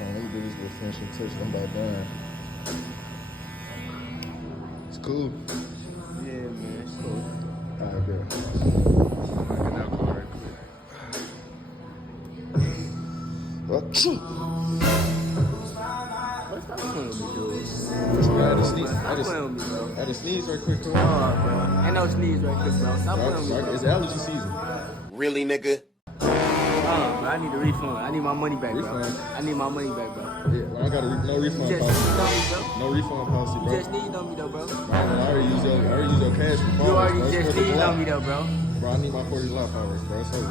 Man, let me do this little finishing touch. I'm about done. It's cool. Yeah, man, it's cool. Alright, good. Working out hard quick. What's up playing with me, dude? I had to sneeze. Stop playing with me, bro. I had to sneeze right quick. Oh, bro. Ain't no sneeze right quick, bro. Stop playing with me, bro. It's allergy season. Really, nigga? Bro, I need a refund. I need my money back, bro. Refund? I need my money back, bro. Yeah, well, I got no refund You just policy. sneezed on me, bro. No refund policy, You bro. just sneezed on me, though, bro. I already used your cash for You followers, already bro. It's just supposed to sneezed block. on me, though, bro. Bro, I need my 40 life hours, bro. It's over.